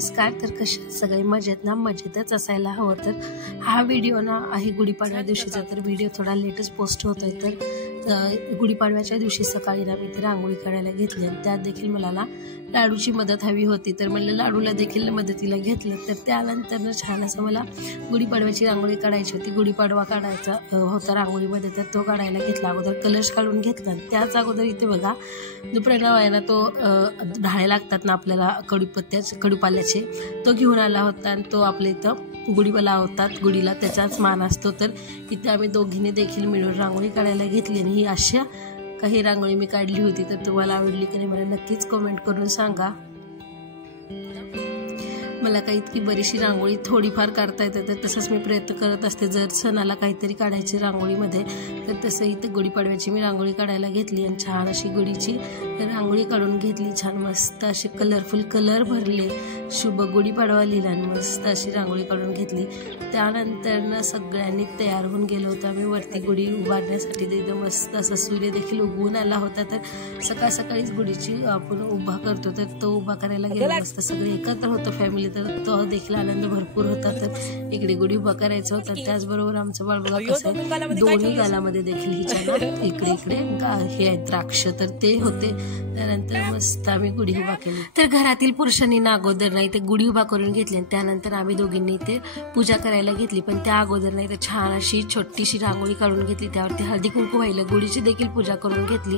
नमस्कार. तर कशा सगळे मजेत ना? मजेतच असायला हवं. तर हा व्हिडिओ ना आहे गुढीपाडव्या दिवशीचा. तर व्हिडिओ थोडा लेटच पोस्ट होतोय. तर गुढीपाडव्याच्या दिवशी सकाळी ना मी ती रांगोळी काढायला घेतली आणि त्यात देखील मला ना लाडूची मदत हवी होती. तर म्हणलं लाडूला देखील मदतीला घेतलं. तर त्यानंतर छान असं मला गुढीपाडव्याची रांगोळी काढायची होती. गुढीपाडवा काढायचा होता रांगोळीमध्ये, तर तो काढायला घेतला. अगोदर कलश काढून घेतला. त्याच अगोदर इथे बघा जो प्रणव आहे ना, तो ढाळे लागतात ना आपल्याला कडूपाल्याचे, तो घेऊन आला होता आणि तो आपल्या इथं गुढी लावतात. गुढीला त्याचाच मान असतो. तर इथे आम्ही दोघींनी देखील मिळून रांगोळी काढायला घेतली आणि ही अशा काही रांगोळी मी काढली होती. तर तुम्हाला आवडली की नाही मला नक्कीच कमेंट करून सांगा. मला काही इतकी बरीचशी रांगोळी थोडीफार काढता येते, तर तसंच मी प्रयत्न करत असते जर सणाला काहीतरी काढायची रांगोळीमध्ये. तर तसं इथं गुढीपाडव्याची मी रांगोळी काढायला घेतली आणि छान अशी गुढीची रांगोळी काढून घेतली. छान मस्त असे कलरफुल कलर भरले, शुभ गुढीपाडवा लिहिला आणि मस्त अशी रांगोळी काढून घेतली. त्यानंतर सगळ्यांनी तयार होऊन गेलो होतो आम्ही वरती गुढी उभारण्यासाठी. तिथं मस्त असा सूर्य देखील उगवून आला होता. तर सकाळ सकाळीच गुढीची आपण उभा करतो, तर तो उभा करायला गेलो. मस्त सगळे एकत्र होतं फॅमिली, तर तो देखील आनंद भरपूर होता. तर इकडे गुढी उभा करायचं होतं. त्याचबरोबर आमचं बाळ बघा कसं आहे, दोन्ही गालामध्ये देखील हिच्या इकडे इकडे हे आहेत द्राक्ष, तर ते होते. त्यानंतर मस्त आम्ही गुढी उभा केली. तर घरातील पुरुषांनी ना अगोदर नाही ते गुढी उभा करून घेतली आणि त्यानंतर आम्ही दोघींनी इथे पूजा करायला घेतली. पण त्या अगोदर नाही तर छान अशी छोटीशी रांगोळी काढून घेतली. त्यावरती हळदी कुंकू वाहिलं, गुढीची देखील पूजा करून घेतली,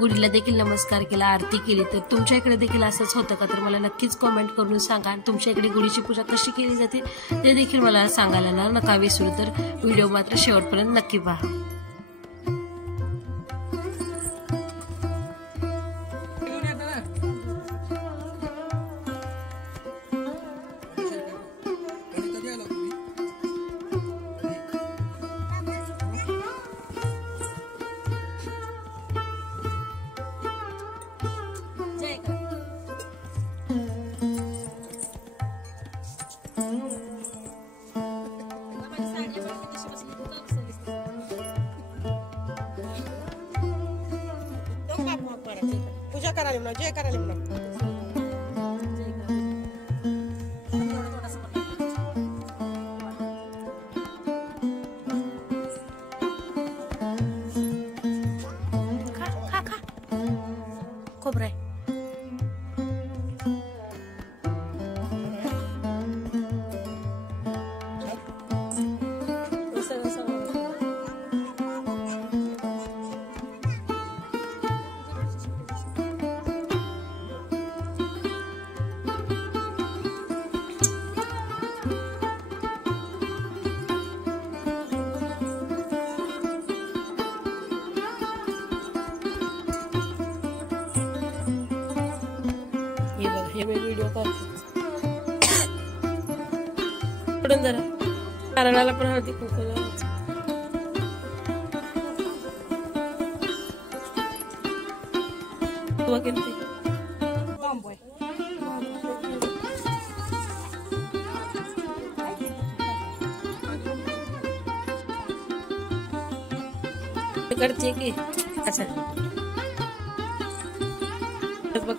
गुढीला देखील नमस्कार केला, आरती केली. तर तुमच्या इकडे देखील असंच होतं का? तर मला नक्कीच कमेंट करून सांगा. आणि तुमच्या इकडे गुढीची पूजा कशी केली जाते ते देखील मला सांगायला ना नका विसरू. तर व्हिडिओ मात्र शेवटपर्यंत नक्की पहा. पूजा करायला म्हणा, जय करायला म्हणा. खोबरं आहे. हे मी व्हिडिओ करतो. पडून जरा नारळाला पण हळदी कुंकू लावायचं. करते की अच्छा बघ.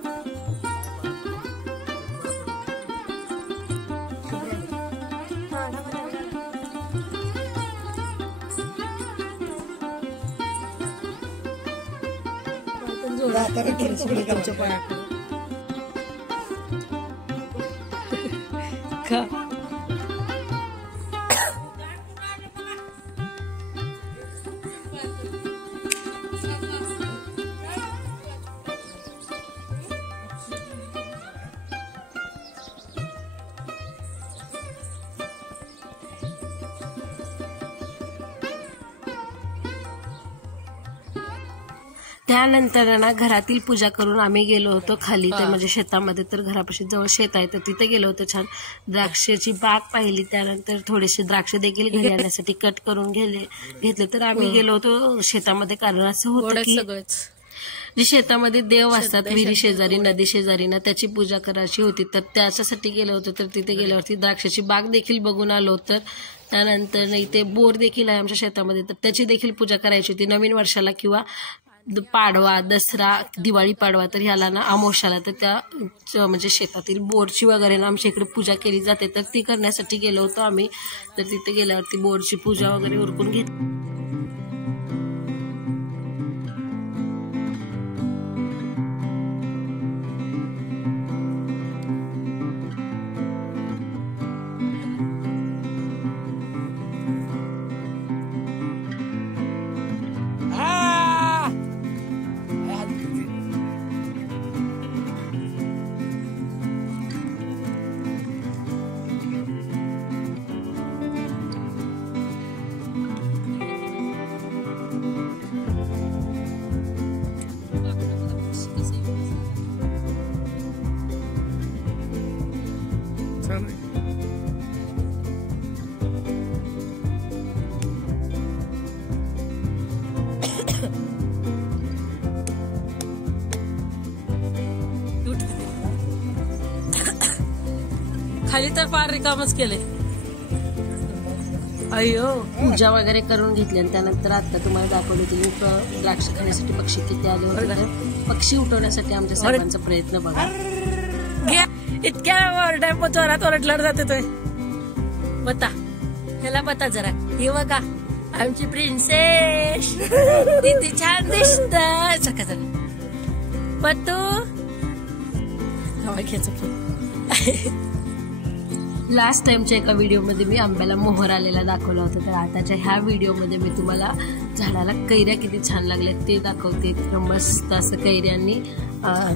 त्यानंतर ना घरातील पूजा करून आम्ही गेलो होतो खाली, तर म्हणजे शेतामध्ये. तर घरापाशी जवळ शेत आहे, तर तिथे गेलो होतो. छान द्राक्षाची बाग पाहिली. त्यानंतर थोडेसे द्राक्ष देखील घरी आणण्यासाठी कट करून घेतले. तर आम्ही गेलो होतो शेतामध्ये, कारण असं होतं की जे शेतामध्ये देव असतात विहिरी शेजारी, नदी शेजारी ना, त्याची पूजा करायची होती. तर त्याच्यासाठी गेलो होतो. तर तिथे गेल्यावरती द्राक्षाची बाग देखील बघून आलो. तर त्यानंतर इथे बोर देखील आहे आमच्या शेतामध्ये, तर त्याची देखील पूजा करायची होती नवीन वर्षाला किंवा पाडवा, दसरा, दिवाळी पाडवा तर ह्याला ना अमावस्याला तर त्या म्हणजे शेतातील बोरची वगैरे ना आमच्या इकडे पूजा केली जाते, तर ती करण्यासाठी गेलो होतो आम्ही. तर तिथे गेल्यावरती बोरची पूजा वगैरे उरकून घेतली. खाली तर फार रिकामच केले. अयो, पूजा वगैरे करून घेतली आणि त्यानंतर आता तुम्हाला दाखवलं की द्राक्ष खाण्यासाठी पक्षी किती आले होते. पक्षी उठवण्यासाठी आमच्या सर्वांचा प्रयत्न बघा. इतक्या जोरात ओरडला जाते तो. बता ह्याला बता जरा. हे बघा आमची प्रिन्सेस किती छान दिसत. सका जरा पत्तू घ्यायचं. लास्ट टाइमच्या एका व्हिडिओमध्ये मी आंब्याला मोहर आलेला दाखवला होता, तर आताच्या ह्या व्हिडिओमध्ये मी तुम्हाला झाडाला कैऱ्या किती छान लागल्या ते दाखवते. तर मस्त असं कैऱ्यांनी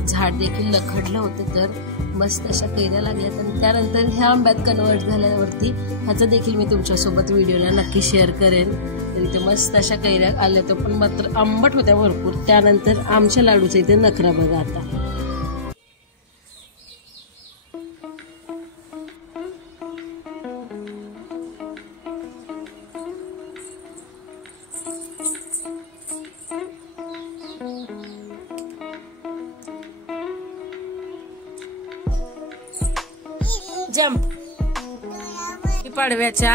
झाड देखील लखडलं होतं, तर मस्त अशा कैऱ्या लागल्यात. आणि त्यानंतर ह्या आंब्यात कन्वर्ट झाल्यावरती ह्याचं देखील मी तुमच्यासोबत व्हिडिओला नक्की शेअर करेन. तर इथे मस्त अशा कैऱ्या आल्या होत्या, पण मात्र आंबट होत्या भरपूर. त्यानंतर आमच्या लाडूचा इथे नखरा बघा आता. जंप ही पाडव्याच्या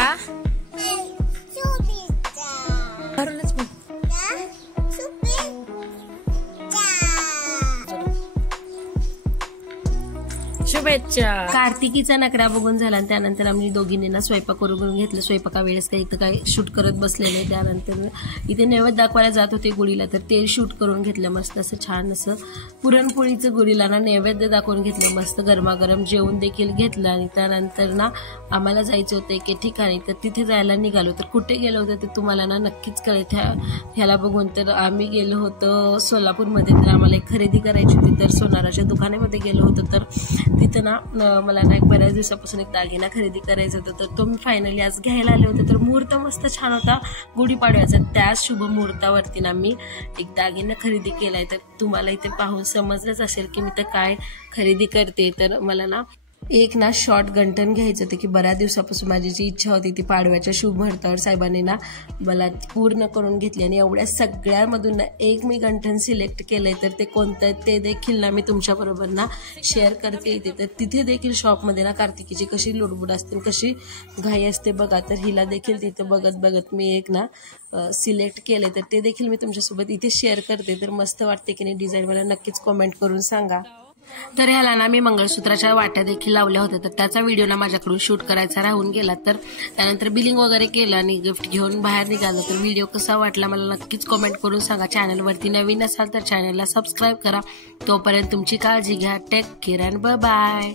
शुभेच्छा. कार्तिकीचा नकरा बघून झाला आणि त्यानंतर आम्ही दोघींनी ना स्वयंपाक करून घेतलं. स्वयंपाका वेळेस काही इथं काही शूट करत बसलेले. त्यानंतर इथे नैवेद्य दाखवायला जात होते गुढीला, तर ते शूट करून घेतलं. मस्त असं छान असं पुरणपोळीचं गुढीला ना नैवेद्य दाखवून घेतलं. मस्त गरमागरम जेवण देखील घेतलं. आणि त्यानंतर ना आम्हाला जायचं होतं एके ठिकाणी, तर तिथे जायला निघालो. तर कुठे गेलो होतं ते तुम्हाला ना नक्कीच कळेल ह्याला बघून. तर आम्ही गेलो होतो सोलापूरमध्ये, तर आम्हाला एक खरेदी करायची होती. तर सोनाराच्या दुकानामध्ये गेलो होतो. तर तिथं ना मला ना एक बऱ्याच दिवसापासून एक दागिना खरेदी करायचा होता, तर तो मी फायनली आज घ्यायला आले होते. तर मुहूर्त मस्त छान होता गुढीपाडव्याचा. त्याच शुभ मुहूर्तावरती ना मी एक दागिना खरेदी केलाय. तर तुम्हाला इथे पाहून समजलंच असेल की मी तर काय खरेदी करते. तर मला ना एक ना शॉर्ट गंठण घ्यायचं होतं, की बऱ्याच दिवसापासून माझी जी इच्छा होती ती पाडव्याच्या शुभ मुहूर्तावर साहेबांनी ना मला पूर्ण करून घेतली. आणि एवढ्या सगळ्यामधून ना एक मी गंठण सिलेक्ट केलंय. तर ते कोणतं ते देखील ना मी तुमच्याबरोबर ना शेअर करते इथे. तर तिथे देखील शॉपमध्ये ना कार्तिकीची कशी लुडबुड असते, कशी घाई असते बघा. तर हिला देखील तिथं बघत बघत मी एक ना सिलेक्ट केलंय, तर ते देखील मी तुमच्यासोबत इथे शेअर करते. तर मस्त वाटते की नाही डिझाईन, मला नक्कीच कॉमेंट करून सांगा. तर ह्याला ना मी मंगळसूत्राच्या वाट्या देखील लावल्या होत्या, तर त्याचा व्हिडिओ ना माझ्याकडून शूट करायचा राहून गेला. तर त्यानंतर बिलिंग वगैरे केलं आणि गिफ्ट घेऊन बाहेर निघालं. तर व्हिडिओ कसा वाटला मला नक्कीच कॉमेंट करून सांगा. चॅनलवरती नवीन असाल तर चॅनलला सबस्क्राईब करा. तोपर्यंत तुमची काळजी घ्या. Take care and bye bye.